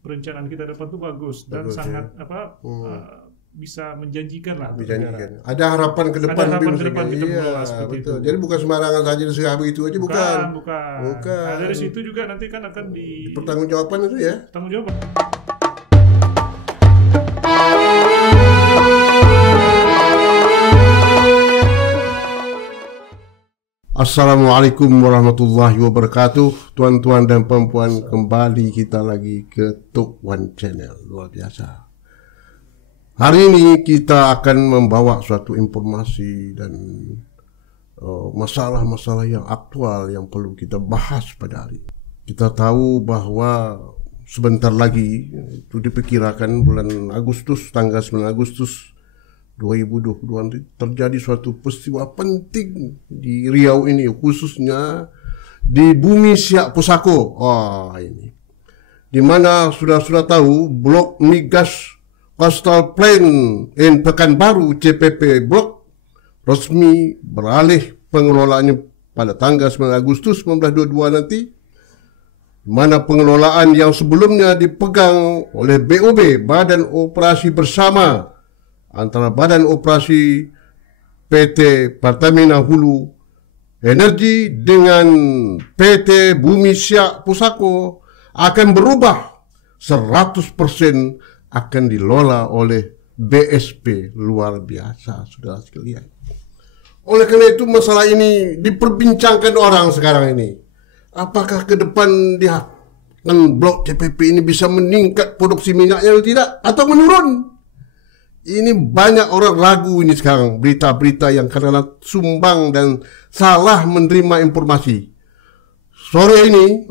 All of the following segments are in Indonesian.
perencanaan kita depan tuh bagus dan sangat bisa menjanjikan lah. Menjanjikan. Ada harapan ke depan. Ada harapan ke depan kita mengelola seperti itu. Jadi bukan sembarangan saja diserah begitu aja, bukan. Nah, dari situ juga nanti kan akan pertanggungjawaban itu ya. Pertanggungjawaban. Assalamualaikum warahmatullahi wabarakatuh. Tuan-tuan dan puan-puan, kembali kita lagi ke Tok Wan Channel. Luar biasa. Hari ini kita akan membawa suatu informasi dan masalah-masalah yang aktual yang perlu kita bahas pada hari ini. Kita tahu bahwa sebentar lagi, itu diperkirakan bulan Agustus, tanggal 9 Agustus 2022 nanti terjadi suatu peristiwa penting di Riau ini, khususnya di Bumi Siak Pusako. Ini di mana sudah tahu blok migas Coastal Plain in Pekanbaru CPP Blok resmi beralih pengelolaannya pada tanggal 9 Agustus 1922 nanti, di mana pengelolaan yang sebelumnya dipegang oleh BOB, Badan Operasi Bersama, antara Badan Operasi PT Pertamina Hulu Energi dengan PT Bumi Siak Pusako, akan berubah 100%, akan dilola oleh BSP. Luar biasa, saudara sekalian. Oleh karena itu masalah ini diperbincangkan orang sekarang ini. Apakah ke depan blok CPP ini bisa meningkat produksi minyaknya atau tidak, atau menurun? Ini banyak orang ragu ini sekarang, berita-berita yang karena sumbang dan salah menerima informasi. Sore ini,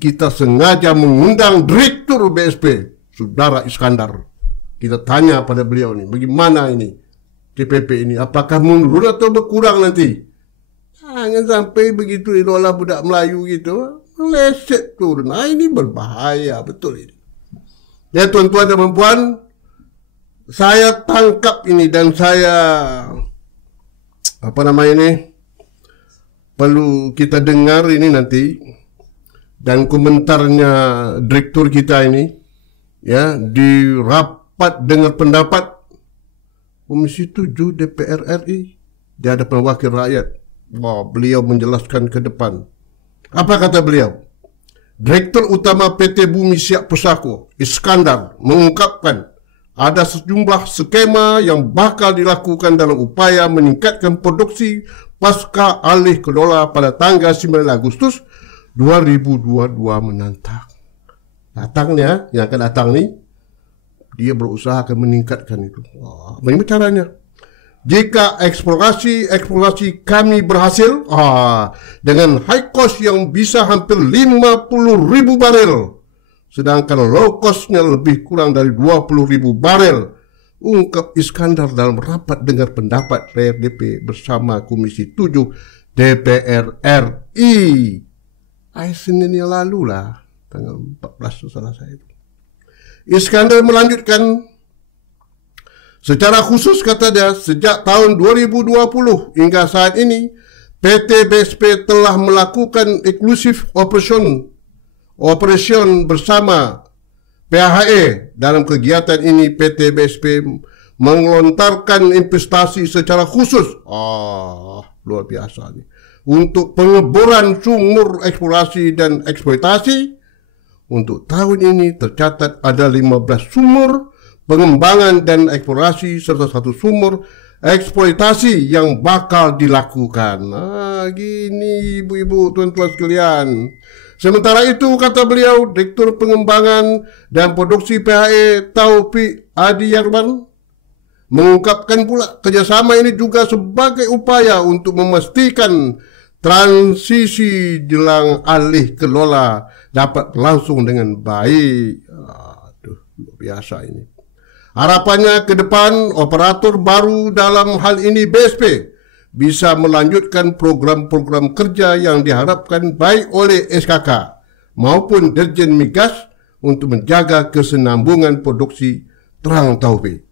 kita sengaja mengundang Direktur BSP, Saudara Iskandar. Kita tanya pada beliau nih, bagaimana ini CPP ini, apakah menurun atau berkurang nanti? Jangan sampai begitu idola budak Melayu gitu, meleset turun. Ini berbahaya betul ini. Ya tuan-tuan dan puan, saya tangkap ini dan saya perlu kita dengar ini nanti, dan komentarnya direktur kita ini ya di rapat dengar pendapat Komisi 7 DPR RI di hadapan wakil rakyat. Beliau menjelaskan ke depan. Apa kata beliau? Direktur Utama PT Bumi Siak Pusako, Iskandar, mengungkapkan ada sejumlah skema yang bakal dilakukan dalam upaya meningkatkan produksi pasca alih kelola pada tanggal 9 Agustus 2022 mendatang. Yang akan datang nih, dia berusaha akan meningkatkan itu. Bagaimana caranya? Jika eksplorasi kami berhasil, dengan high cost yang bisa hampir 50.000 barel, sedangkan low cost-nya lebih kurang dari 20.000 barel, ungkap Iskandar dalam rapat dengar pendapat PRDP bersama Komisi 7 DPR RI. Senin yang lalu lah, tanggal 14 salah saya itu. Iskandar melanjutkan, secara khusus kata dia, sejak tahun 2020 hingga saat ini, PT BSP telah melakukan eksklusif operation bersama PHE. Dalam kegiatan ini PT BSP mengelontarkan investasi secara khusus, luar biasa nih, untuk pengeboran sumur eksplorasi dan eksploitasi. Untuk tahun ini tercatat ada 15 sumur pengembangan dan eksplorasi serta 1 sumur eksploitasi yang bakal dilakukan. Gini ibu-ibu, tuan-tuan sekalian. Sementara itu, kata beliau, Direktur Pengembangan dan Produksi PHE Taufik Adi Yarman mengungkapkan pula kerjasama ini juga sebagai upaya untuk memastikan transisi jelang alih kelola dapat berlangsung dengan baik. Luar biasa ini. Harapannya ke depan operator baru dalam hal ini BSP bisa melanjutkan program-program kerja yang diharapkan baik oleh SKK maupun Dirjen Migas untuk menjaga kesinambungan produksi terang Taufik.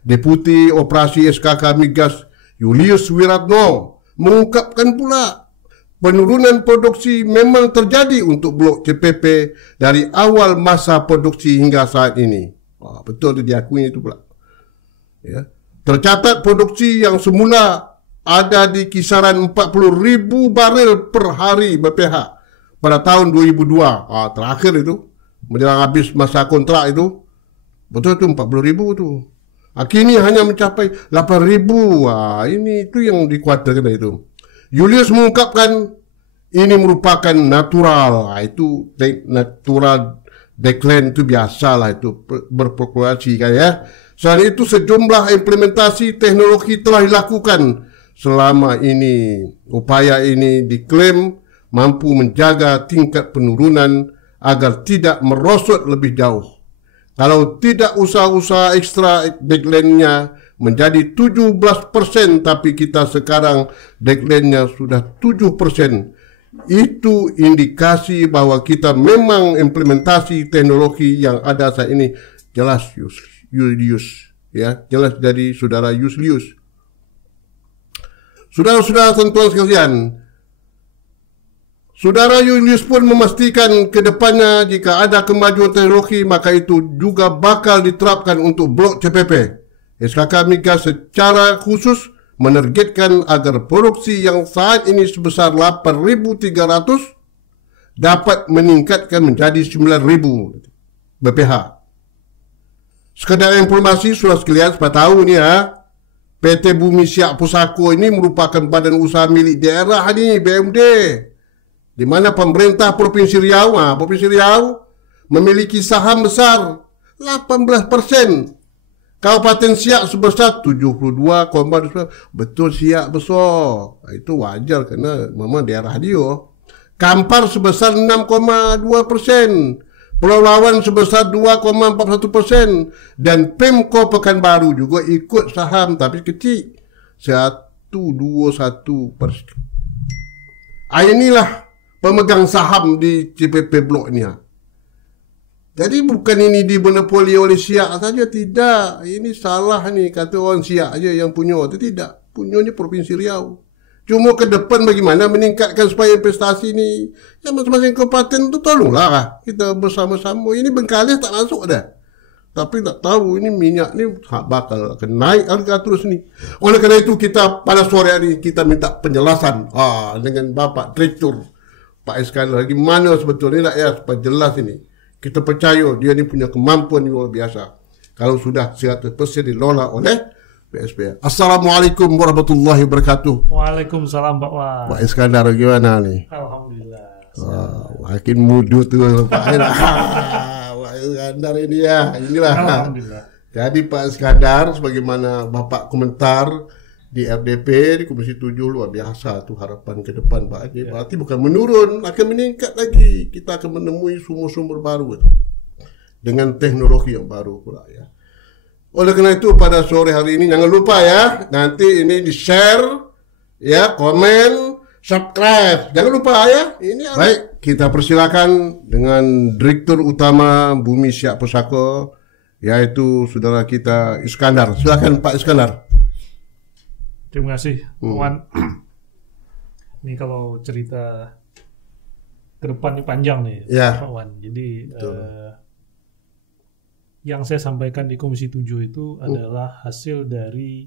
Deputi Operasi SKK Migas Julius Wiratno mengungkapkan pula penurunan produksi memang terjadi untuk blok CPP dari awal masa produksi hingga saat ini. Betul tu diakui itu pula. Ya. Tercatat produksi yang semula ada di kisaran 40,000 baril per hari BPH pada tahun 2002. Terakhir itu, menjelang habis masa kontrak itu. Betul tu 40,000 tu. Kini hanya mencapai 8,000. Ini itu yang dikhawatirkan itu. Julius mengungkapkan ini merupakan natural. Itu natural decline itu biasalah itu berpopulasi kan ya. Selain itu sejumlah implementasi teknologi telah dilakukan selama ini. Upaya ini diklaim mampu menjaga tingkat penurunan agar tidak merosot lebih jauh. Kalau tidak usaha-usaha ekstra decline-nya menjadi 17%, tapi kita sekarang decline-nya sudah 7%. Itu indikasi bahwa kita memang implementasi teknologi yang ada saat ini jelas Julius, ya, jelas dari saudara Julius. Saudara-saudara tentuan sekalian, saudara Julius pun memastikan ke depannya jika ada kemajuan teknologi maka itu juga bakal diterapkan untuk blok CPP. SKK Migas secara khusus menargetkan agar produksi yang saat ini sebesar 8.300 dapat meningkatkan menjadi 9.000 BPH. Sekadar informasi sudah sekalian supaya tahu ni ya, PT Bumi Siak Pusako ini merupakan badan usaha milik daerah ni, BUMD, di mana pemerintah Provinsi Riau, memiliki saham besar 18%. Kabupaten Siak sebesar 72,2%. Betul Siak besar. Itu wajar kerana memang daerah dia. Kampar sebesar 6,2%. Pulau Lawan sebesar 2,41%. Dan Pemko Pekanbaru juga ikut saham tapi kecil. 121%. Inilah pemegang saham di CPP Blok ni. Jadi bukan ini dimonopoli oleh Siak saja, tidak. Ini salah ni, kata orang Siak aja yang punya. Itu tidak. Punyanya Provinsi Riau. Cuma ke depan bagaimana meningkatkan supaya investasi ni. Yang masing-masing kabupaten tu tolonglah kita bersama-sama. Ini Bengkalis tak masuk dah. Tapi tak tahu ini minyak ni bakal akan naik harga terus ni. Oleh kerana itu kita pada sore hari kita minta penjelasan dengan Bapak Direktur Pak Iskandar. Gimana sebetulnya rakyat supaya jelas ini. Kita percaya dia ni punya kemampuan yang luar biasa. Kalau sudah 100% dilola oleh PSP. Assalamualaikum warahmatullahi wabarakatuh. Waalaikumsalam Pak Wan. Pak Iskandar gimana ni? Alhamdulillah. Makin mudu tu Pak Iskandar ini ya. Inilah. Alhamdulillah. Jadi Pak Iskandar sebagaimana Bapak komentar di RDP, di Komisi 7 luar biasa tu harapan ke depan Pak Haji. Berarti bukan menurun, akan meningkat lagi. Kita akan menemui sumber-sumber baru dengan teknologi yang baru pula ya. Oleh kerana itu pada sore hari ini jangan lupa ya, nanti ini di-share ya, komen, subscribe. Jangan lupa ya. Ini baik, kita persilakan dengan Direktur Utama Bumi Siak Pusako yaitu saudara kita Iskandar. Silakan Pak Iskandar. Terima kasih, Wan. Ini kalau cerita ke depan ini panjang nih, Pak Wan. Jadi yang saya sampaikan di Komisi 7 itu adalah hasil dari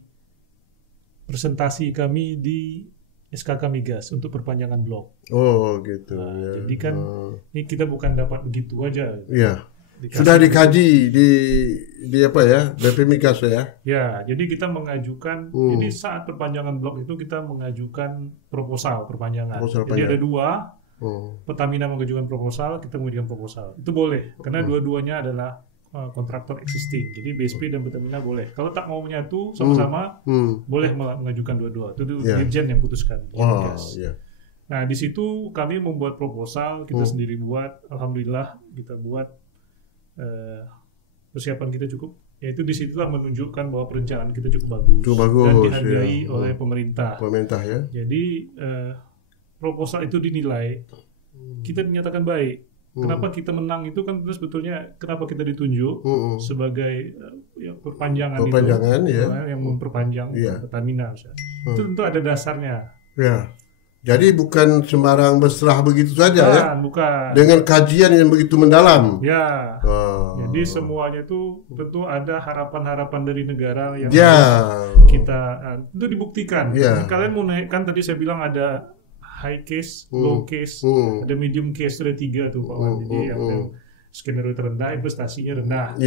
presentasi kami di SKK Migas untuk perpanjangan blok. Oh, gitu. Ya. Jadi kan ini kita bukan dapat begitu aja. Iya. Sudah dikaji di apa ya, BP Migas ya? Ya, jadi kita mengajukan, jadi saat perpanjangan blok itu kita mengajukan proposal perpanjangan. Jadi ada dua, Pertamina mengajukan proposal, kita mengajukan proposal. Itu boleh, karena dua-duanya adalah kontraktor existing. Jadi BSP dan Pertamina boleh. Kalau tak mau menyatu sama-sama, boleh mengajukan dua-dua. Itu Dirjen yang putuskan. Nah, di situ kami membuat proposal, kita sendiri buat, alhamdulillah kita buat. Persiapan kita cukup, yaitu disitulah menunjukkan bahwa perencanaan kita cukup bagus, dan dihargai oleh pemerintah ya. Jadi proposal itu dinilai, kita dinyatakan baik. Kenapa kita menang itu kan sebetulnya kenapa kita ditunjuk sebagai perpanjangan itu ya. yang memperpanjang Pertamina itu tentu ada dasarnya. Jadi bukan sembarang berserah begitu saja ya? Bukan. Dengan kajian yang begitu mendalam. Ya. Jadi semuanya itu tentu ada harapan-harapan dari negara yang kita itu dibuktikan. Kalian mau naikkan, tadi saya bilang ada high case, low case, ada medium case, ada 3 tuh Pak Wan. Jadi yang skenario terendah investasinya rendah.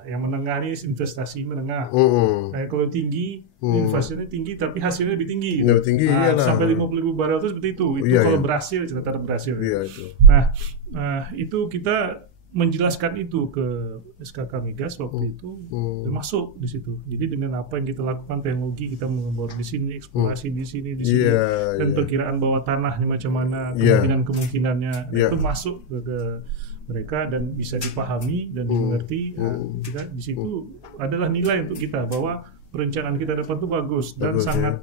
Yang menengah ini investasi menengah. Nah, kalau tinggi investasinya tinggi tapi hasilnya lebih tinggi. Lebih tinggi sampai 50.000 barel itu seperti itu. Itu kalau berhasil, cerita berhasil. Itu. Nah, itu kita menjelaskan itu ke SKK Migas waktu itu, termasuk di situ. Jadi dengan apa yang kita lakukan, teknologi kita mengembangkan di sini, eksplorasi di sini, dan perkiraan bawah tanahnya macam mana, kemungkinannya itu masuk ke mereka dan bisa dipahami dan dimengerti. Kita di situ adalah nilai untuk kita bahwa perencanaan kita depan itu bagus dan sangat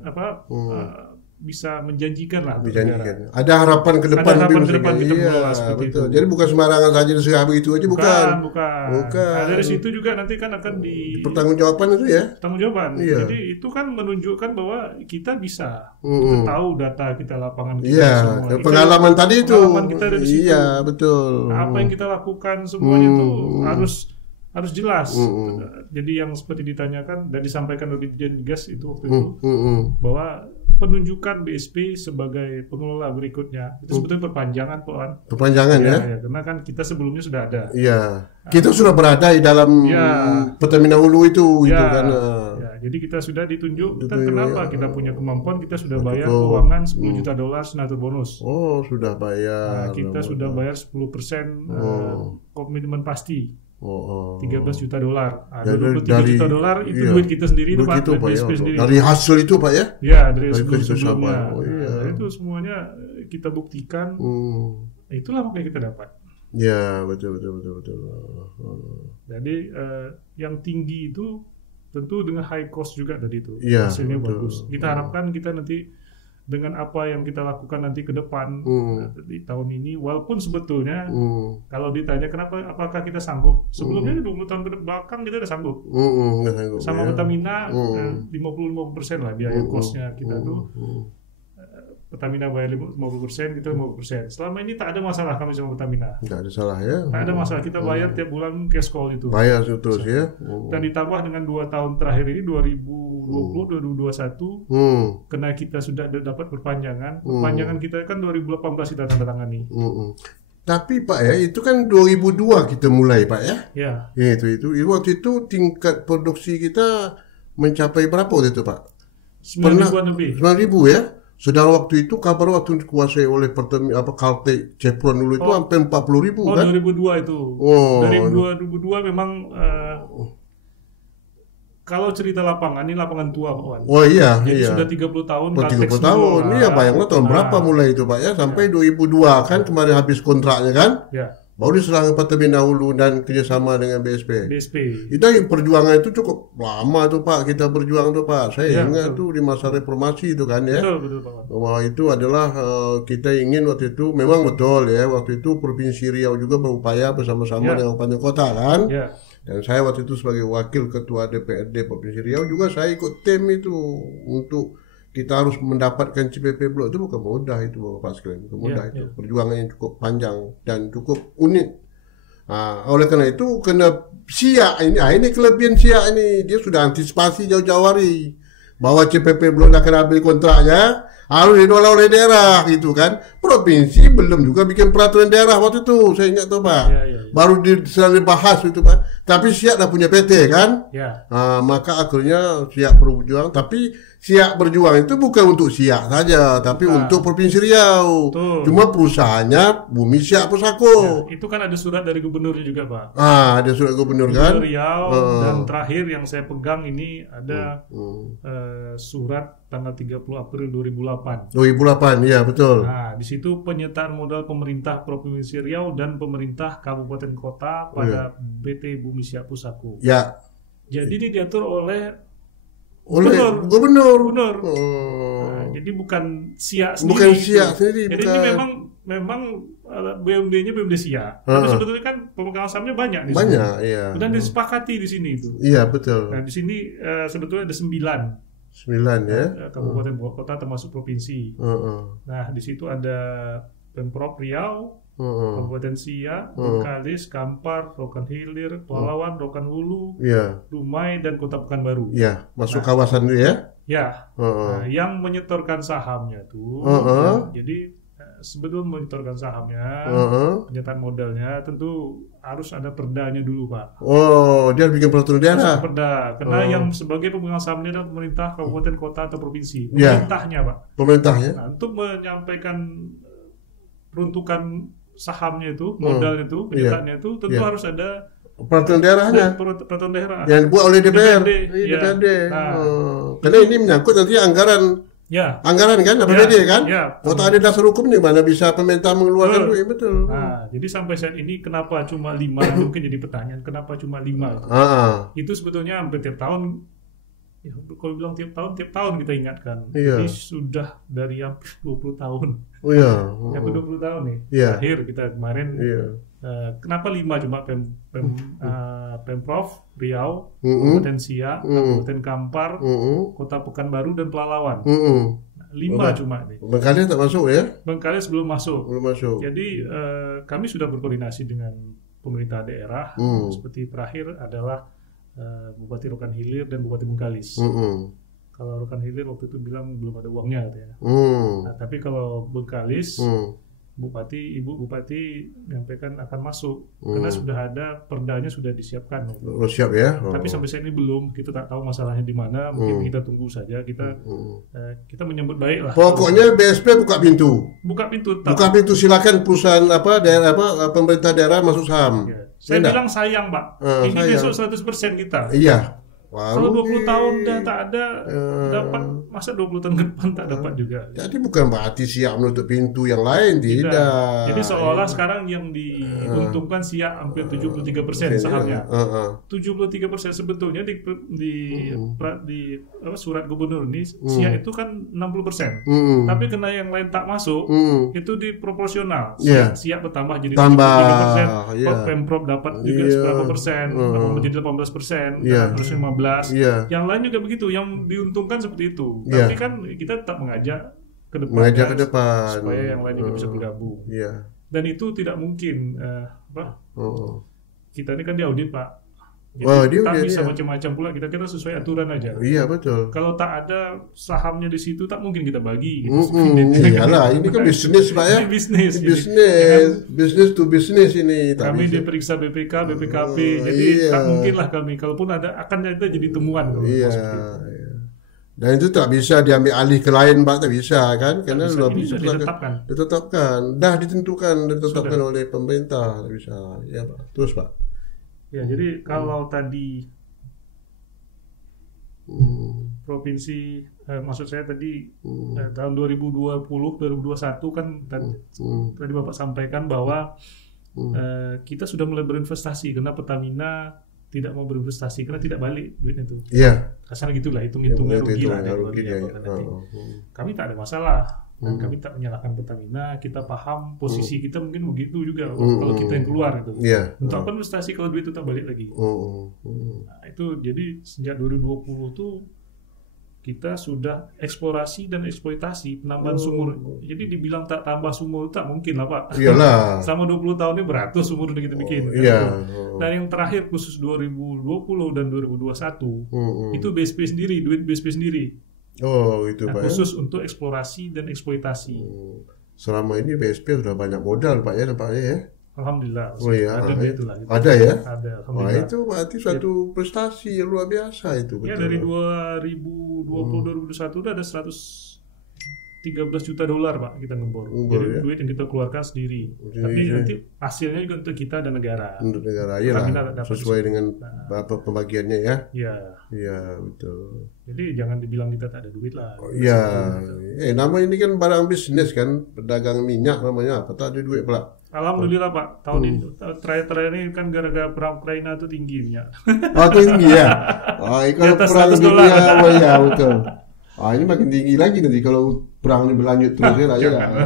bisa menjanjikan lah. Menjanjikan. Ada harapan ke depan. Ada harapan ke depan kita mengelola seperti itu. Jadi bukan sembarangan saja diserah begitu aja, bukan. Nah, dari situ juga nanti kan akan pertanggungjawaban itu ya. Pertanggungjawaban. Jadi itu kan menunjukkan bahwa kita bisa kita tahu data kita, lapangan kita semua. Pengalaman tadi itu. Pengalaman kita dari situ. Iya, betul. Apa yang kita lakukan semuanya itu harus jelas. Jadi yang seperti ditanyakan dan disampaikan oleh Dirjen Migas itu waktu itu bahwa penunjukan BSP sebagai pengelola berikutnya itu sebetulnya perpanjangan, Pak Wan. Perpanjangan ya? Karena kan kita sebelumnya sudah ada. Iya. Kita sudah berada di dalam Pertamina Hulu itu, gitu kan. Jadi kita sudah ditunjuk. Kenapa? Kita punya kemampuan, kita sudah bayar keuangan $10 juta senatur bonus. Oh, sudah bayar. Kita sudah bayar 10% komitmen pasti. 13 juta $. $23 juta itu duit kita sendiri, Pak. Dari hasil itu, Pak ya? Ya, dari sebelumnya. Itu semuanya kita buktikan. Itulah makanya kita dapat. Ya, betul. Jadi yang tinggi itu tentu dengan high cost juga tadi itu. Hasilnya bagus. Kita harapkan kita nanti dengan apa yang kita lakukan nanti ke depan di tahun ini, walaupun sebetulnya kalau ditanya kenapa, apakah kita sanggup, sebelumnya 20 tahun ke belakang kita udah sanggup, sama Pertamina 55% lah biaya costnya kita tuh. Pertamina bayar 50%, kita 50%. Selama ini tak ada masalah kami sama Pertamina. Tidak ada salah ya. Tak ada masalah, kita bayar tiap bulan cash call itu. Bayar terus ya. Dan ditambah dengan 2 tahun terakhir ini 2020-2021, karena kita sudah dapat perpanjangan. Perpanjangan kita kan 2018 kita tanda tangani. Tapi Pak ya, itu kan 2002 kita mulai Pak ya. Ya. Itu waktu itu tingkat produksi kita mencapai berapa waktu itu Pak? 9.000-an lebih. 9.000 ya. Sedang waktu itu kabar waktu dikuasai oleh Pertamina Caltech Chevron dulu itu sampai 40.000 kan? 2002 itu. Dari 2002 memang kalau cerita lapangan ini lapangan tua Pak Wan. Jadi sudah 30 tahun. 30 tahun. Iya, bayanglah tahun berapa mulai itu Pak ya? Sampai 2002 kan kemarin habis kontraknya kan? Ya. Baru diserang Pertamina Hulu dan kerjasama dengan BSP. Itu perjuangan itu cukup lama tuh Pak, kita berjuang tuh Pak. Saya ingat tuh di masa reformasi itu kan ya. Betul Pak. Bahwa itu adalah kita ingin waktu itu, memang betul ya, waktu itu Provinsi Riau juga berupaya bersama-sama dengan Kabupaten Kota kan. Dan saya waktu itu sebagai wakil ketua DPRD Provinsi Riau juga saya ikut tim itu untuk kita harus mendapatkan CPP Blok itu bukan mudah itu Bapak sekalian, bukan mudah itu. Perjuangan yang cukup panjang dan cukup unik. Oleh karena itu kena Siak ini kelebihan Siak ini, dia sudah antisipasi jauh-jauh hari bahwa CPP Blok akan ambil kontraknya, harus didolong oleh daerah gitu kan. Provinsi belum juga bikin peraturan daerah waktu itu, saya ingat tuh Pak. Baru sedang dibahas itu Pak. Tapi Siak dah punya PT kan. Maka akhirnya Siak berjuang, tapi Siak berjuang itu bukan untuk Siak saja, tapi untuk Provinsi Riau. Cuma perusahaannya Bumi Siak Pusako. Itu kan ada surat dari gubernurnya juga Pak. Ada surat gubernur kan. Riau dan terakhir yang saya pegang ini ada surat tanggal 30 April 2008. 2008, ya betul. Nah, di situ penyertaan modal pemerintah Provinsi Riau dan pemerintah kabupaten kota pada PT Bumi Siak Pusako. Ya. Jadi ini diatur oleh gubernur. Nah, jadi bukan Siak sendiri. Bukan Siak sendiri. Jadi ini memang BUMD-nya BUMD Siak. Tapi sebetulnya kan pemegang sahamnya banyak di sini. Iya. Dan disepakati di sini itu. Iya, betul. Nah, di sini sebetulnya ada 9 9 ya. Kabupaten kota termasuk provinsi. Nah, di situ ada Pemprov Riau, Kabupaten Siak, Bengkalis, Kampar, Rokan Hilir, Pahlawan, Rokan Hulu, Dumai, dan Kota Pekanbaru. Ya, masuk kawasan itu ya? Ya. Nah, yang menyetorkan sahamnya tuh, jadi sebelum menyetorkan sahamnya, penyertaan modalnya tentu harus ada perdanya dulu, Pak. Oh, dia bikin peraturan daerah. Perda, karena yang sebagai pemegang sahamnya adalah pemerintah kabupaten, kota, atau provinsi. Pemerintahnya, Pak. Pemerintahnya. Nah, untuk menyampaikan peruntukan sahamnya itu, modal itu, penyertaannya itu, tentu harus ada peraturan daerahnya. Peraturan daerah. Yang dibuat oleh DPR. DPRD. Nah, karena ini menyangkut nanti anggaran. Anggaran kan, APBD kan? Kota ada dasar hukum nih, mana bisa pemerintah mengeluarkan duit, betul. Nah, jadi sampai saat ini kenapa cuma 5? Mungkin jadi pertanyaan, kenapa cuma 5? Itu sebetulnya hampir tiap tahun. Ya, kalau bilang tiap tahun kita ingatkan. Ini sudah dari hampir 20 tahun. Hampir 20 tahun nih. Akhir kita kemarin. Kenapa 5 cuma Pemprov Riau, Kabupaten Siak, Kabupaten Kampar, Kota Pekanbaru, dan Pelalawan. 5 cuma nih. Bengkalis tak masuk ya? Bengkalis belum masuk. Jadi kami sudah berkoordinasi dengan pemerintah daerah. Seperti terakhir adalah Bupati Rokan Hilir dan Bupati Bengkalis. Kalau Rokan Hilir waktu itu bilang belum ada uangnya katanya. Nah, tapi kalau Bengkalis, Ibu Bupati menyampaikan akan masuk karena sudah ada perdanya, sudah disiapkan. Siap ya. Tapi sampai saat ini belum, kita tak tahu masalahnya di mana. Mungkin kita tunggu saja. Kita menyambut baik lah. Pokoknya BSP buka pintu. Buka pintu, silakan perusahaan pemerintah daerah masuk saham. Saya bilang sayang, Pak. Ini besok 100% kita. Iya. Kalau 20 tahun udah tak ada, dapat masa 20 tahun ke depan tak dapat juga. Jadi bukan berarti Siak menutup pintu yang lain, tidak. Jadi seolah sekarang yang diuntungkan Siak hampir 73% sahamnya. 73% sebetulnya di surat gubernur ini Siak itu kan 60%. Tapi karena yang lain tak masuk, itu diproporsional. Siak bertambah jadi 73%. Pemprov dapat juga seberapa persen, menjadi 18%, harus 15%. Yang lain juga begitu, yang diuntungkan seperti itu. Tapi kan kita tetap mengajak ke depan, supaya yang lain juga bisa bergabung. Dan itu tidak mungkin, kita ini kan diaudit, Pak. Jadi tak bisa macam-macam pula, kita sesuai aturan aja. Iya, betul. Kalau tak ada sahamnya di situ, tak mungkin kita bagi. Iyalah, ini kan bisnis, Pak ya. Bisnis to bisnis ini. Kami diperiksa BPK, BPKP, jadi tak mungkin lah kami. Kalaupun ada, akan ada jadi temuan. Dan itu tak bisa diambil alih ke lain, Pak, tak bisa kan? Karena sudah ditetapkan. Ditetapkan oleh pemerintah, tak bisa. Ya, Pak. Terus, Pak. Ya, jadi kalau tadi provinsi, maksud saya tadi tahun 2020-2021 kan tadi Bapak sampaikan bahwa kita sudah mulai berinvestasi karena Pertamina tidak mau berinvestasi karena tidak balik duitnya itu. Kasar gitulah, hitung-hitungnya rugi lah. Kami tak ada masalah. Dan kami tak menyalahkan Pertamina, kita paham posisi kita mungkin begitu juga kalau kita yang keluar itu. Untuk apa investasi kalau duit itu tak balik lagi? Nah, itu jadi sejak 2020 tuh kita sudah eksplorasi dan eksploitasi penambahan sumur. Jadi dibilang tak tambah sumur tak mungkin lah, Pak. Iyalah. Selama 20 tahun ini beratus sumur udah kita bikin. Dan yang terakhir khusus 2020 dan 2021 itu BSP sendiri, duit BSP sendiri. Itu Pak. Khusus untuk eksplorasi dan eksploitasi. Selama ini BSP sudah banyak modal, Pak ya, nampaknya ya. Alhamdulillah. Ada ya. Ada. Wah, itu berarti suatu prestasi yang luar biasa itu. Ya, dari 2020-2021 udah ada 113 juta dolar, Pak, kita ngebor. Jadi duit yang kita keluarkan sendiri. Tapi nanti hasilnya juga untuk kita dan negara. Untuk negara, iyalah. Sesuai dengan pembagiannya ya. Iya, betul. Jadi jangan dibilang kita tak ada duit lah. Nama ini kan barang bisnis kan, pedagang minyak namanya, apa tak ada duit pula. Alhamdulillah, Pak, tahun ini terakhir ini kan gara-gara perang Ukraina itu tinggi minyak. Tinggi ya. Kalau perang dunia, ya betul. Ini makin tinggi lagi nanti kalau perang ini berlanjut terus ya.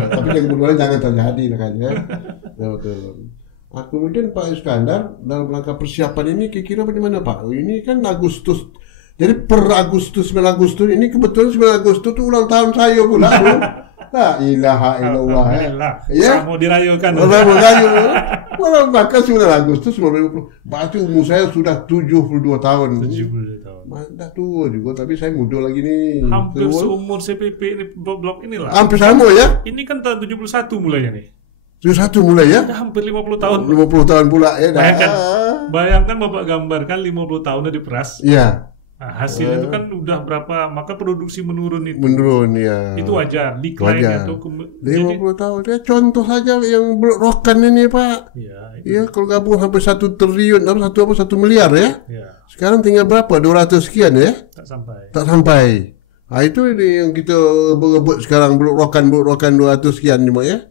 Tapi kemudian jangan terjadi kan ya. Betul. Kemudian Pak Iskandar dalam rangka persiapan ini kira-kira bagaimana, Pak? Ini kan Agustus Jadi per Agustus 9 Agustus ini kebetulan 9 Agustus itu ulang tahun saya pula. La ilaha illallah. Ya. Mau dirayakan. Mau dirayakan. Malah bahkan 9 Agustus 2020. Berarti umur saya sudah 72 tahun. 72 tahun. Dah tua juga, tapi saya muda lagi nih. Hampir seumur CPP ini blog inilah. Hampir sama ya. Ini kan tahun 71 mulainya nih. 71 mulai ya? Hampir 50 tahun. 50 tahun pula ya. Bayangkan Bapak gambarkan 50 tahun udah diperas. Iya. Nah, hasilnya itu kan udah berapa, maka produksi menurun itu. Menurun ya. Itu wajar, decline atau 50 tahun. Ya contoh saja yang Blok Rokan ini Pak. Iya, kalau gabung sampai 1 triliun, 1 miliar ya. Iya. Sekarang tinggal berapa? 200 sekian ya? Tak sampai. Nah, itu yang kita berebut sekarang Blok Rokan 200 sekian cuma ya.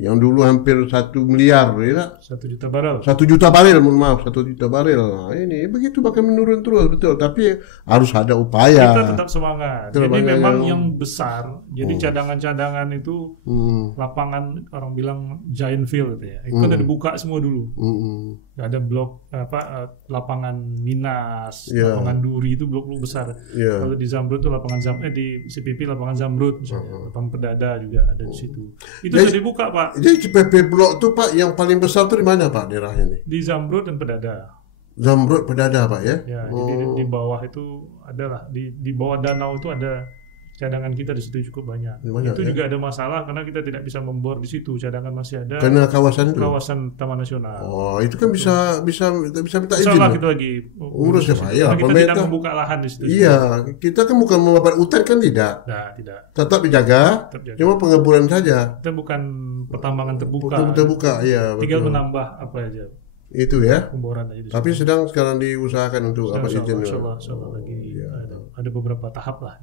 Yang dulu hampir 1 miliar ya. 1 juta barel. 1 juta barel, mohon maaf, 1 juta barel. Nah, ini begitu bakal menurun terus, betul. Tapi harus ada upaya. Kita tetap semangat. Jadi memang yang besar. Jadi cadangan-cadangan itu lapangan orang bilang giant field gitu ya. Itu kan dibuka semua dulu. Ada blok lapangan Minas, lapangan Duri itu blok-blok besar. Kalau di Zamrud itu di CPP lapangan Zamrud, lapangan Pedada juga ada di situ. Itu sudah dibuka Pak. Jadi CPP blok itu Pak yang paling besar itu di mana Pak daerahnya nih? Di Zamrud dan Pedada. Zamrud Pedada Pak ya? Ya, jadi di bawah itu adalah di bawah danau itu ada cadangan kita di situ cukup banyak. Itu juga ada masalah karena kita tidak bisa membor di situ, cadangan masih ada. Karena kawasan itu. Kawasan Taman Nasional. Oh, itu kan bisa minta izin. Salah kita lagi urus ya Pak ya. Kita tidak membuka lahan di situ. Iya, kita kan bukan membuat hutan kan tidak. Nah, tidak. Tetap dijaga. Cuma pengeburan saja. Kita bukan pertambangan terbuka. Terbuka, iya. Tinggal menambah apa aja. Itu ya. Pemboran aja. Tapi sedang sekarang diusahakan untuk apa izin. Insyaallah lagi ada beberapa tahap lah.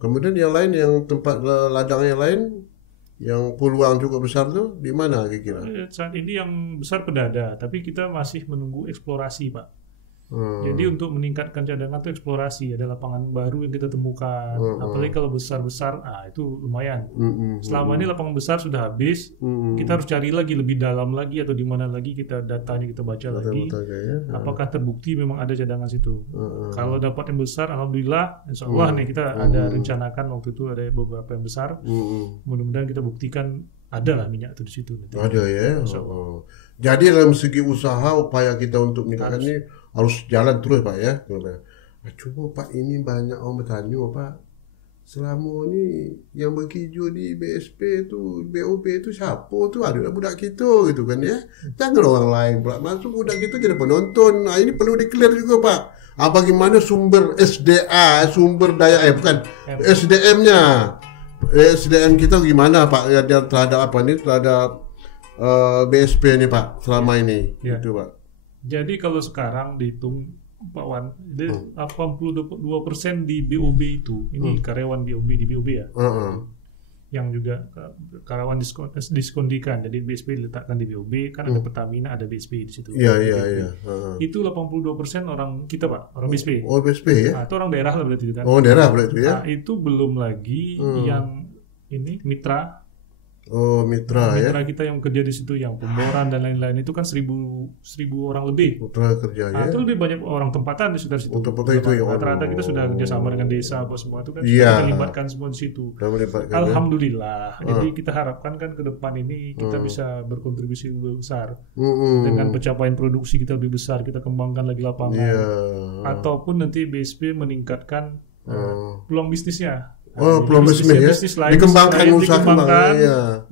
Kemudian yang lain yang tempat ladang yang lain yang peluang cukup besar tuh di mana kira-kira? Saat ini yang besar Pedada, tapi kita masih menunggu eksplorasi Pak. Jadi untuk meningkatkan cadangan itu eksplorasi, ada lapangan baru yang kita temukan. Apalagi kalau besar-besar, itu lumayan. Selama ini lapangan besar sudah habis, kita harus cari lagi lebih dalam lagi atau di mana lagi kita datanya kita baca lagi. Apakah terbukti memang ada cadangan situ? Kalau dapat yang besar, alhamdulillah, insya Allah nih kita ada rencanakan waktu itu ada beberapa yang besar. Mudah-mudahan kita buktikan ada lah minyak itu di situ. Ada ya. Jadi dalam segi usaha upaya kita untuk meningkatkan ini harus jalan terus Pak ya. Cuma Pak ini banyak orang bertanya Pak, selama ini yang berkijo di BSP itu, BOP itu siapa tuh? Ada budak kita gitu kan ya. Jangan orang lain pula masuk, budak kita jadi penonton. Nah, ini perlu di-clear juga Pak. Bagaimana sumber SDA, sumber daya SDM-nya. SDM kita gimana Pak terhadap apa nih, terhadap BSP ini Pak selama ini gitu Pak. Jadi kalau sekarang dihitung Pak Wan, 82% di BOB itu, ini karyawan BOB di BOB ya, yang juga karyawan diskondikan. Jadi BSP diletakkan di BOB, kan ada Pertamina, ada BSP di situ. Iya. Itu 82% orang kita Pak, orang BSP. Oh BSP ya? Itu orang daerah lah berarti kan. Oh daerah berarti ya? Itu belum lagi yang ini mitra. Oh mitra kita yang kerja di situ, yang pemboran dan lain-lain itu kan 1.000 orang lebih. Mitra kerja ya. Itu lebih banyak orang tempatan di sekitar situ. Itu ya. Rata-rata kita sudah kerjasama dengan desa apa semua itu kan kita libatkan semua di situ. Alhamdulillah. Jadi kita harapkan kan ke depan ini kita bisa berkontribusi lebih besar. Dengan pencapaian produksi kita lebih besar, kita kembangkan lagi lapangan. Ataupun nanti BSP meningkatkan peluang bisnisnya. Peluang bisnis ya. Dikembangkan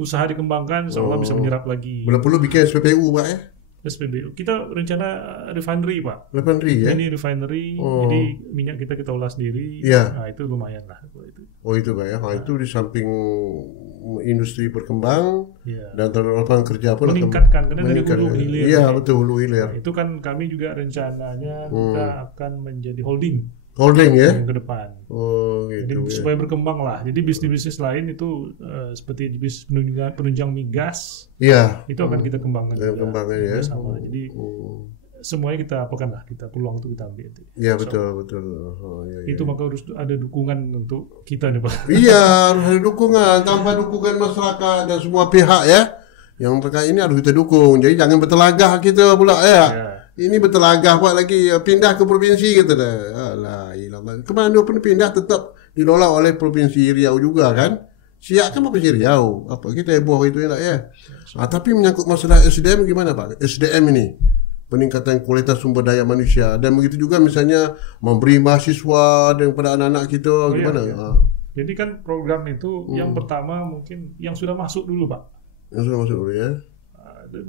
usaha dikembangkan, insya-Allah bisa menyerap lagi. Belum perlu bikin SPBU Pak ya? SPBU. Kita rencana refinery Pak. Refinery ya? Ini refinery, jadi minyak kita olah sendiri. Nah itu lumayan lah. Itu Pak ya. Itu di samping industri berkembang dan lapangan kerja pun meningkatkan karena dari hulu hilir. Iya betul, hulu hilir. Itu kan kami juga rencananya kita akan menjadi holding ya ke depan. Gitu. Jadi supaya berkembang lah. Jadi bisnis-bisnis lain itu seperti bisnis penunjang migas. Itu akan kita kembangkan. Ya. Sama. Jadi semuanya kita apakan lah, kita peluang itu kita ambil. Iya betul. Itu maka harus ada dukungan untuk kita nih Pak. Iya harus ada dukungan, tanpa dukungan masyarakat dan semua pihak ya. Yang terkait ini harus kita dukung. Jadi jangan bertelagah kita pula ya. Ini bertelagah Pak lagi pindah ke provinsi gitu dah. Alah, kemana pun pindah tetap didolak oleh provinsi Riau juga kan. Siak kan provinsi Riau. Apa kita heboh itu enak ya. Tapi menyangkut masalah SDM gimana Pak? SDM ini peningkatan kualitas sumber daya manusia dan begitu juga misalnya memberi mahasiswa dan kepada anak-anak kita gimana? Iya. Jadi kan program itu yang pertama mungkin yang sudah masuk dulu Pak. Yang sudah masuk dulu ya.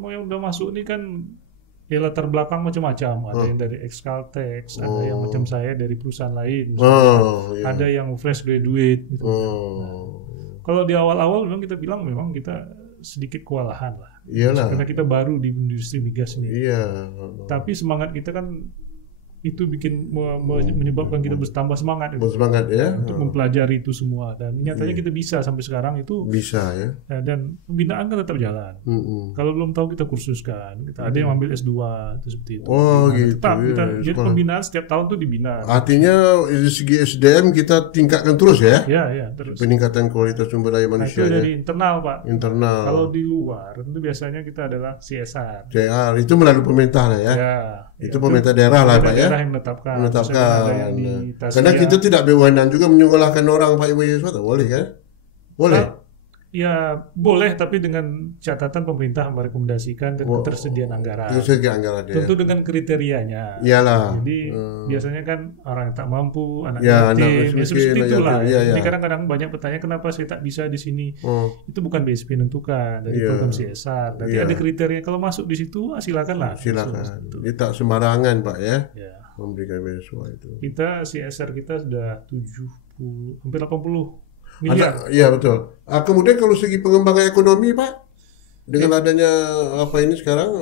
Mau yang udah masuk ini kan ya latar belakang macam-macam. Ada yang dari Excaltex, ada yang macam saya dari perusahaan lain. Iya. Ada yang fresh graduate. Gitu. Kalau di awal-awal memang kita bilang memang kita sedikit kewalahan lah. Iyalah. Karena kita baru di industri migas ini. Iya. Tapi semangat kita kan itu bikin menyebabkan kita bertambah semangat bersemangat ya untuk mempelajari itu semua dan nyatanya kita bisa sampai sekarang itu bisa ya dan pembinaan kan tetap jalan. Kalau belum tahu kita kursuskan, kita ada yang ambil S2 itu seperti itu. Gitu. Tetap kita jadi pembinaan setiap tahun tuh dibina. Artinya dari segi SDM kita tingkatkan terus ya? Ya terus. Peningkatan kualitas sumber daya manusia. Itu dari internal Pak. Internal. Kalau di luar itu biasanya kita adalah CSR. CSR itu melalui pemerintah lah ya. Itu pemerintah daerah lah Pak ya. Yang menetapkan. Karena kita tidak berwenang juga menyukolahkan orang Pak Ibu Yusuf, boleh kan? Boleh. Ya boleh, tapi dengan catatan pemerintah merekomendasikan dan ketersediaan anggaran. Tentu dengan kriterianya. Iyalah. Jadi biasanya kan orang yang tak mampu, anak yatim, seperti itulah. Jadi kadang-kadang banyak bertanya kenapa saya tak bisa di sini. Itu bukan BSP menentukan dari program CSR. Nanti ada kriteria. Kalau masuk di situ, silakanlah. Silakan. Ini tak sembarangan Pak ya. Memberikan beasiswa itu. Kita CSR kita sudah 70, hampir 80 miliar. Iya betul. Kemudian kalau segi pengembangan ekonomi Pak, dengan adanya apa ini sekarang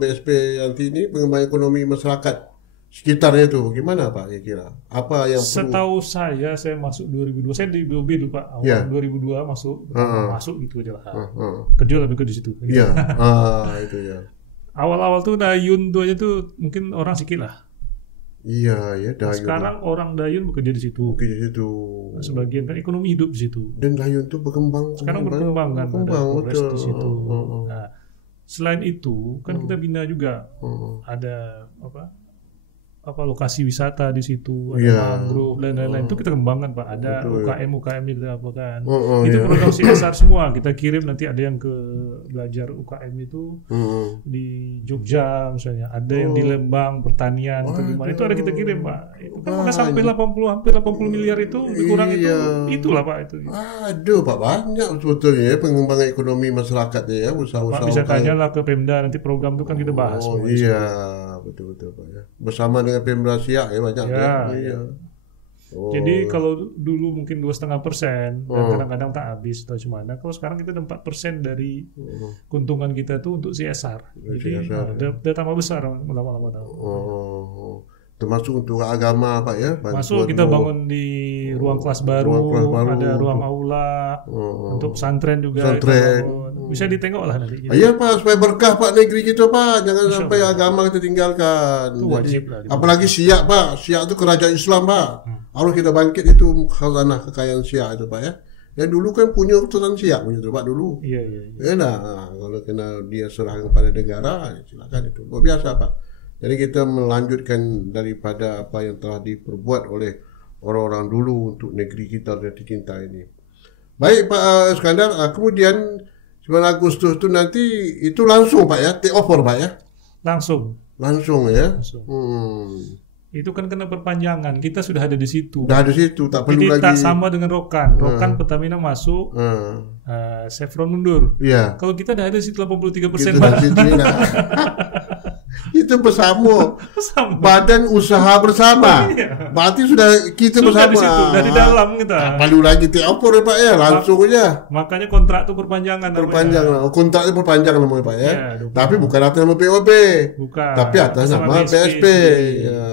BSP nanti ini pengembangan ekonomi masyarakat sekitarnya itu gimana Pak kira-kira? Apa yang setahu saya masuk 2002, saya di BOB dulu Pak, awal 2002 masuk gitu aja lah. Kerja lebih ke di situ. Iya. Itu ya. Awal-awal tuh Dayun tuh aja tuh mungkin orang sedikit lah. Iya ya Dayun. Sekarang orang Dayun bekerja di situ. Sebagian kan ekonomi hidup di situ. Dan Dayun tuh berkembang. Sekarang berkembang kan. Betul. Di situ. Nah, selain itu kan kita bina juga ada lokasi wisata di situ, ada mangrove dan lain-lain itu kita kembangkan Pak. Ada UKM itu apa kan. Itu program CSR semua. Kita kirim nanti ada yang ke belajar UKM itu di Jogja misalnya, ada yang di Lembang pertanian atau gimana. Itu ada kita kirim Pak. Itu kan maka sampai hampir 80 miliar itu dikurang itulah Pak itu. Aduh Pak, banyak sebetulnya pengembangan ekonomi masyarakatnya ya, usaha-usaha. Pak bisa tanyalah ke Pemda nanti program itu kan kita bahas. Betul Pak ya. Bersama dengan Pemda Siak ya banyak ya. Jadi kalau dulu mungkin 2,5% dan kadang-kadang tak habis atau gimana. Kalau sekarang kita ada 4% dari keuntungan kita itu untuk CSR. Jadi udah tambah besar lama-lama tahu. Termasuk untuk agama Pak ya. Masuk kita bangun di ruang kelas baru, ada ruang aula untuk pesantren juga. Bisa ditengok lah nanti. Iya Pak, supaya berkah Pak negeri kita Pak, jangan sampai agama kita tinggalkan. Itu wajib lah. Apalagi Siak Pak, Siak itu kerajaan Islam Pak. Harus kita bangkit itu khazanah kekayaan Siak itu Pak ya. Ya dulu kan punya utusan Siak punya itu Pak dulu. Iya. Nah, kalau kena dia serahkan kepada negara, silakan itu. Luar biasa Pak. Jadi kita melanjutkan daripada apa yang telah diperbuat oleh orang-orang dulu untuk negeri kita yang dicinta ini. Baik Pak Iskandar, kemudian 9 Agustus itu nanti itu langsung Pak ya, take over Pak ya? Langsung ya? Itu kan kena perpanjangan, kita sudah ada di situ. Sudah ada di situ, tak perlu lagi. Jadi tak sama dengan Rokan. Rokan Pertamina masuk, Chevron mundur. Iya. Kalau kita sudah ada di situ 83%. Itu bersama badan usaha bersama. Berarti sudah kita bersama. Dari dalam kita. Perlu lagi teopor ya Pak ya, langsung aja. Makanya kontrak itu perpanjangan. Kontraknya perpanjang namanya Pak ya. Tapi bukan atas nama POB. Bukan. Tapi atas nama BSP. Ya,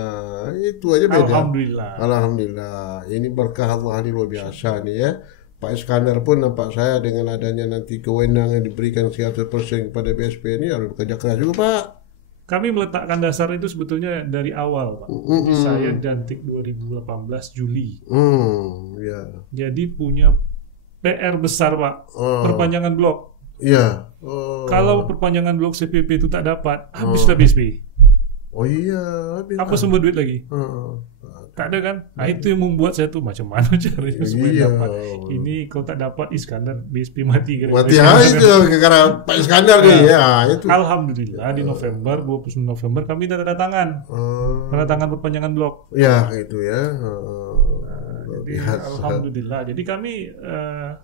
itu aja beda. Alhamdulillah. Ini berkah Allah ini luar biasa nih ya. Pak Iskandar pun nampak saya dengan adanya nanti kewenangan yang diberikan 100% kepada BSP ini harus bekerja keras juga Pak. Kami meletakkan dasar itu sebetulnya dari awal Pak. Saya dilantik 2018 Juli. Jadi punya PR besar Pak. Perpanjangan blok. Kalau perpanjangan blok CPP itu tak dapat, habislah BSP. Oh iya, apa sumber duit lagi? Tak ada kan? Nah itu yang membuat saya tuh macam mana caranya supaya dapat. Ini kau tak dapat Iskandar, BSP mati. Mati itu karena Pak Iskandar nih ya. Itu. Alhamdulillah di November 29 November kami tanda tangan perpanjangan blok. Ya itu ya. Jadi alhamdulillah. Jadi kami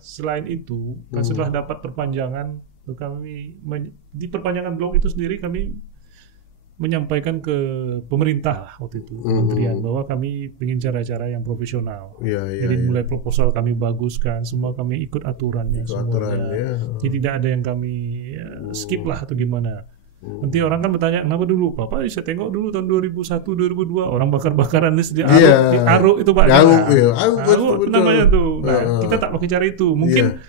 selain itu kan setelah dapat perpanjangan, kami di perpanjangan blok itu sendiri kami menyampaikan ke pemerintah waktu itu, kementerian, bahwa kami ingin cara-cara yang profesional. Jadi mulai proposal kami baguskan, semua kami ikut aturannya. Jadi tidak ada yang kami skip lah atau gimana. Nanti orang kan bertanya, kenapa dulu? Bapak saya tengok dulu tahun 2001, 2002 orang bakar-bakaran di Aruk itu Pak. Aruk namanya tuh. Nah, kita tak pakai cara itu. Mungkin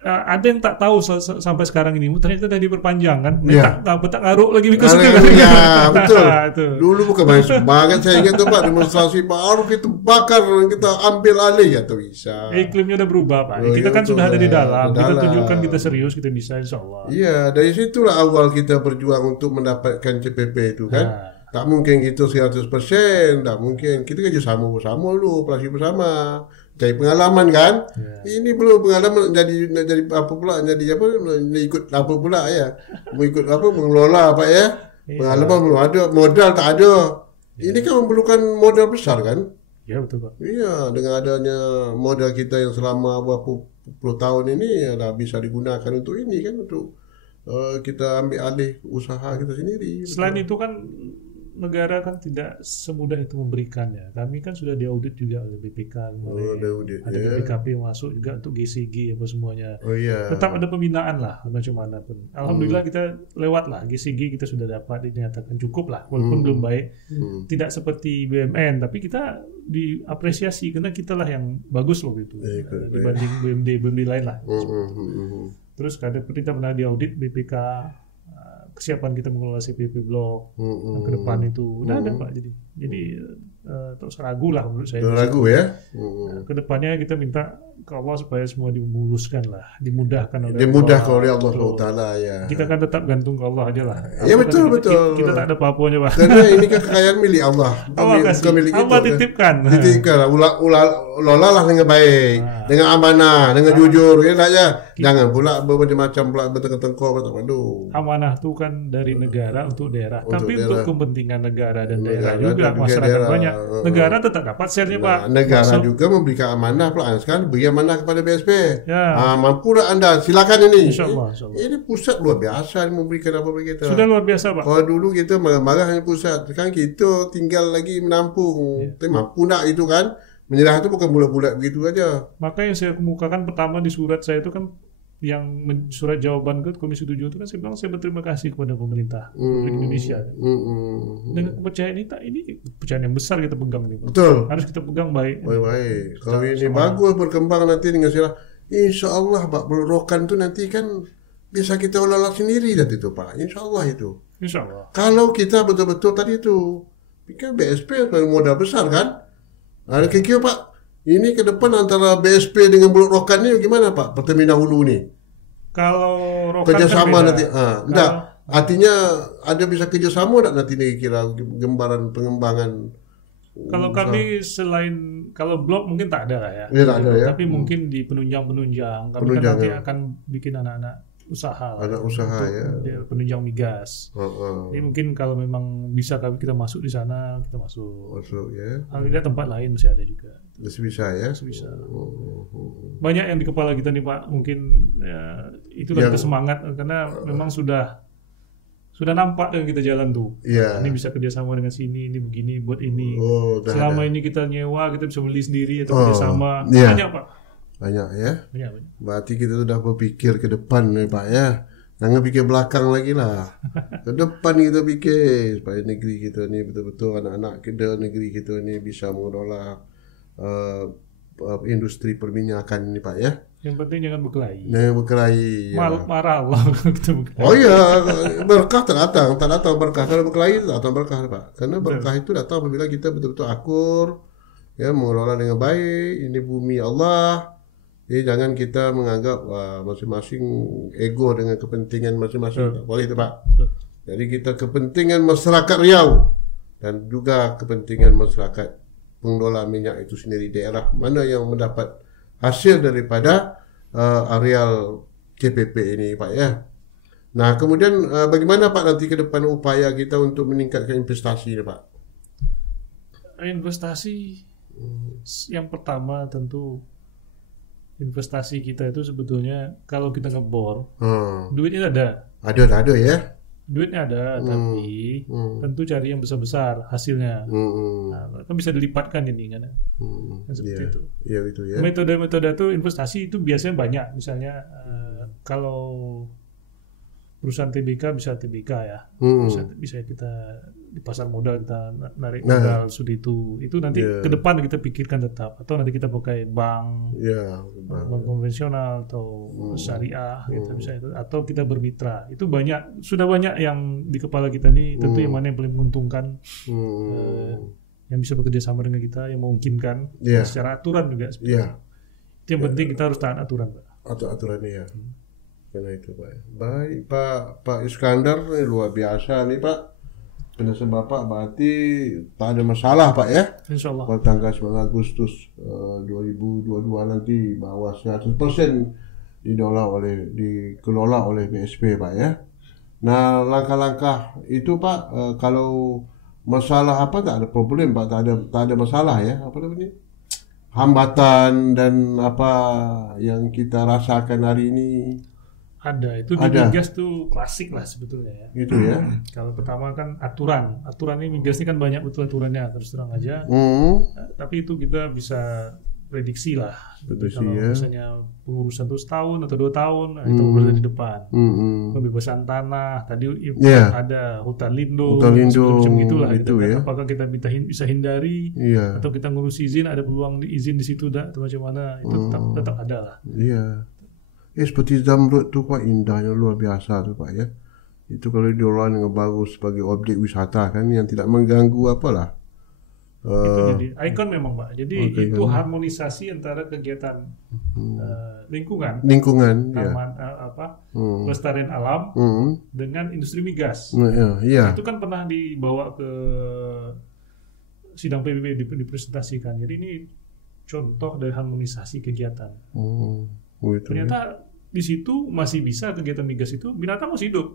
ada yang tak tahu sampai sekarang ini, ternyata sudah diperpanjang kan, tak ngaruk lagi because itu kan. Ya, betul. Dulu bukan main semangat, saya ingat tuh Pak, demonstrasi baru kita bakar, kita ambil alih ya tuh bisa. Iklimnya udah berubah Pak. Kita kan sudah ada di dalam. Kita tunjukkan kita serius, kita bisa insya Allah. Iya, dari situlah awal kita berjuang untuk mendapatkan CPP itu kan. Tak mungkin gitu 100%, tak mungkin. Kita kerjasama bersama dulu, operasi bersama. Cari pengalaman kan. Ini belum pengalaman jadi apa pula, jadi apa, ikut apa pula ya. Mau ikut apa, mengelola Pak ya. Pengalaman belum ada, modal tak ada. Ini kan memerlukan modal besar kan. Ya betul Pak. Iya, dengan adanya modal kita yang selama berapa puluh tahun ini ya bisa digunakan untuk ini kan, untuk kita ambil alih usaha kita sendiri. Selain itu kan negara kan tidak semudah itu memberikannya. Kami kan sudah diaudit juga oleh BPK, ada BPKP masuk juga untuk GCG apa semuanya. Tetap ada pembinaan lah macam mana pun. Alhamdulillah kita lewat lah GCG, kita sudah dapat dinyatakan cukup lah, walaupun belum baik. Tidak seperti BUMN, tapi kita diapresiasi karena kita lah yang bagus waktu itu dibanding BUMD lain lah. Terus kita pernah diaudit BPK, kesiapan kita mengelola CPP blok ke depan itu udah ada Pak. Jadi terus ragu lah menurut saya. Ragu ya. Kedepannya kita minta ke Allah supaya semua dimuluskan lah, dimudahkan oleh Allah SWT ya. Kita kan tetap gantung ke Allah aja lah. Ya betul. Kita tak ada apa-apanya Pak. Karena ini kan kekayaan milik Allah. Allah kasih. Allah titipkan. Lola lah dengan baik, dengan amanah, dengan jujur, ya aja. Jangan pula bermacam-macam pula bertengkar-tengkar atau aduh. Amanah itu kan dari negara untuk daerah, tapi untuk kepentingan negara dan daerah juga, masyarakat banyak. Negara tetap dapat share-nya Pak. Negara juga memberikan amanah pula, sekarang beri amanah kepada BSP. Mampu tak Anda? Silakan ini. Insyaallah. Ini pusat luar biasa memberikan apa bagi kita. Sudah luar biasa Pak. Kalau dulu kita marah-marah hanya pusat, sekarang kita tinggal lagi menampung. Tapi mampu tak itu kan? Menyerah itu bukan bulat-bulat begitu aja. Maka yang saya kemukakan pertama di surat saya itu kan, yang surat jawaban ke Komisi 7 itu kan saya bilang saya berterima kasih kepada pemerintah Republik Indonesia. Dengan kepercayaan ini kepercayaan yang besar kita pegang ini. Betul. Harus kita pegang baik. Baik. Kalau ini bagus berkembang nanti dengan sila, insya Allah Pak, Rokan itu nanti kan bisa kita olah sendiri nanti itu Pak. Insya Allah itu. Insya Allah. Kalau kita betul-betul tadi itu, kan BSP modal besar kan. Ada kira Pak, ini ke depan antara BSP dengan Bulog Rokan ini gimana Pak? Pertamina Hulu nih. Kalau Rokan kerjasama kan nanti, enggak. Artinya ada bisa kerjasama enggak nanti nih kira gambaran pengembangan. Kalau kami selain kalau blog mungkin tak ada lah ya. Tak ada ya. Tapi mungkin di penunjang kami kan nanti akan bikin anak-anak usaha. Anak usaha ya. Penunjang migas. Jadi mungkin kalau memang bisa kita masuk di sana, kita masuk. Masuk ya. Kalau tidak tempat lain masih ada juga. Masih bisa ya. Masih bisa. Banyak yang di kepala kita nih Pak. Mungkin ya, itulah kita semangat karena memang sudah nampak dengan kita jalan tuh. Ini bisa kerjasama dengan sini, ini begini, buat ini. Selama ini kita nyewa, kita bisa beli sendiri atau kerjasama. Banyak Pak. Banyak ya. Banyak. Berarti kita sudah berpikir ke depan nih Pak ya. Jangan pikir belakang lagi lah. Ke depan kita pikir supaya negeri kita ni betul-betul anak-anak kita, negeri kita ni bisa mengelola industri perminyakan ni Pak ya. Yang penting jangan berkelahi. Jangan berkelahi. Marah Allah kita berkelahi. Oh iya, berkah tak datang berkah. Kalau berkelahi tak datang berkah Pak. Karena berkah itu datang apabila kita betul-betul akur, ya mengelola dengan baik. Ini bumi Allah. Jadi jangan kita menganggap masing-masing ego dengan kepentingan masing-masing. Boleh itu Pak. Jadi kita kepentingan masyarakat Riau dan juga kepentingan masyarakat pengelola minyak itu sendiri, daerah mana yang mendapat hasil daripada areal CPP ini Pak ya. Nah kemudian bagaimana Pak nanti ke depan upaya kita untuk meningkatkan investasi ini Pak? Investasi yang pertama tentu investasi kita itu sebetulnya kalau kita ngebor duitnya ada ya. Duitnya ada, tapi tentu cari yang besar-besar hasilnya. Nah, kan bisa dilipatkan ini kan. Seperti itu. Iya itu ya. Metode-metode itu investasi itu biasanya banyak. Misalnya kalau perusahaan TBK bisa TBK ya. Bisa kita di pasar modal kita narik modal studi itu nanti ke depan kita pikirkan tetap, atau nanti kita pakai bank konvensional atau syariah gitu bisa itu, atau kita bermitra. Itu sudah banyak yang di kepala kita nih, tentu yang mana yang paling menguntungkan, yang bisa bekerja sama dengan kita, yang memungkinkan secara aturan juga sebenarnya. Itu yang penting, kita harus taat aturan Pak. Aturannya ya. Karena itu Pak. Baik Pak Iskandar, luar biasa nih Pak. Penjelasan Bapak berarti tak ada masalah Pak ya. Insyaallah. Pada tanggal 9 Agustus 2022 nanti bahwa 100% dikelola oleh BSP Pak ya. Nah langkah-langkah itu Pak, kalau masalah apa tak ada problem Pak, tak ada masalah ya, apa namanya, hambatan dan apa yang kita rasakan hari ini. Ada, itu di migas tuh klasik lah sebetulnya ya. Gitu ya. Kalau pertama kan aturan ini migas ini kan banyak betul aturannya, terus terang aja. Tapi itu kita bisa prediksi lah. Kalau misalnya pengurusan tuh setahun atau 2 tahun, itu berada di depan. Pembebasan tanah, tadi ada hutan lindung macam gitulah. Gitu, kan. Apakah kita bisa hindari atau kita ngurus izin, ada peluang izin di situ atau macam mana, itu tetap ada lah. Seperti Zamrud tu Pak, indahnya luar biasa tu Pak ya. Itu kalau diolah dengan bagus sebagai objek wisata kan, yang tidak mengganggu apalah. Itu jadi ikon memang Pak. Jadi itu harmonisasi antara kegiatan lingkungan taman, pelestarian alam dengan industri migas. Itu kan pernah dibawa ke sidang PBB, dipresentasikan. Jadi ini contoh dari harmonisasi kegiatan. Ternyata di situ masih bisa kegiatan migas itu, binatang masih hidup.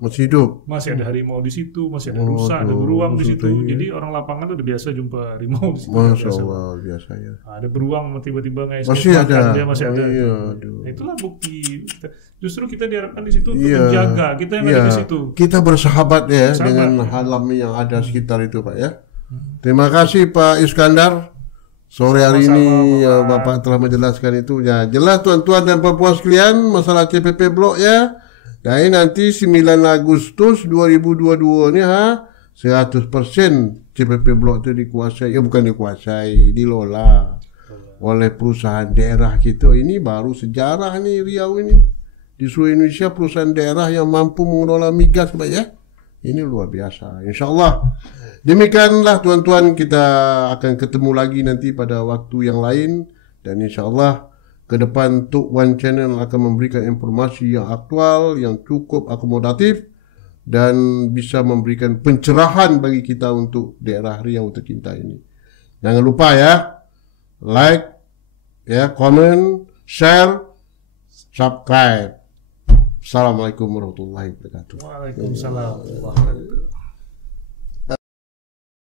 Masih ada harimau di situ, masih ada rusa, ada beruang di situ. Jadi orang lapangan tuh udah biasa jumpa harimau di situ. Masya Allah, biasa ya. Ada beruang tiba-tiba masih ada. Masih ada. Nah, itulah bukti. Justru kita diharapkan di situ untuk menjaga kita yang ada di situ. Kita bersahabat ya dengan alam yang ada sekitar itu Pak ya. Terima kasih Pak Iskandar. Sore hari ini Bapak telah menjelaskan itu ya. Jelas tuan-tuan dan puan-puan sekalian, masalah CPP Blok ya. Dan nanti 9 Agustus 2022 ni 100% CPP Blok itu dikuasai, bukan dikuasai, dilola oleh perusahaan daerah kita. Ini baru sejarah nih Riau ini. Di seluruh Indonesia perusahaan daerah yang mampu mengelola migas Pak ya. Ini luar biasa. InsyaAllah. Demikianlah tuan-tuan, kita akan ketemu lagi nanti pada waktu yang lain. Dan insyaAllah ke depan Tok Wan Channel akan memberikan informasi yang aktual, yang cukup akomodatif, dan bisa memberikan pencerahan bagi kita untuk daerah Riau tercinta ini. Jangan lupa ya, like, ya, komen, share, subscribe. Assalamualaikum warahmatullahi wabarakatuh. Waalaikumsalam warahmatullahi wabarakatuh.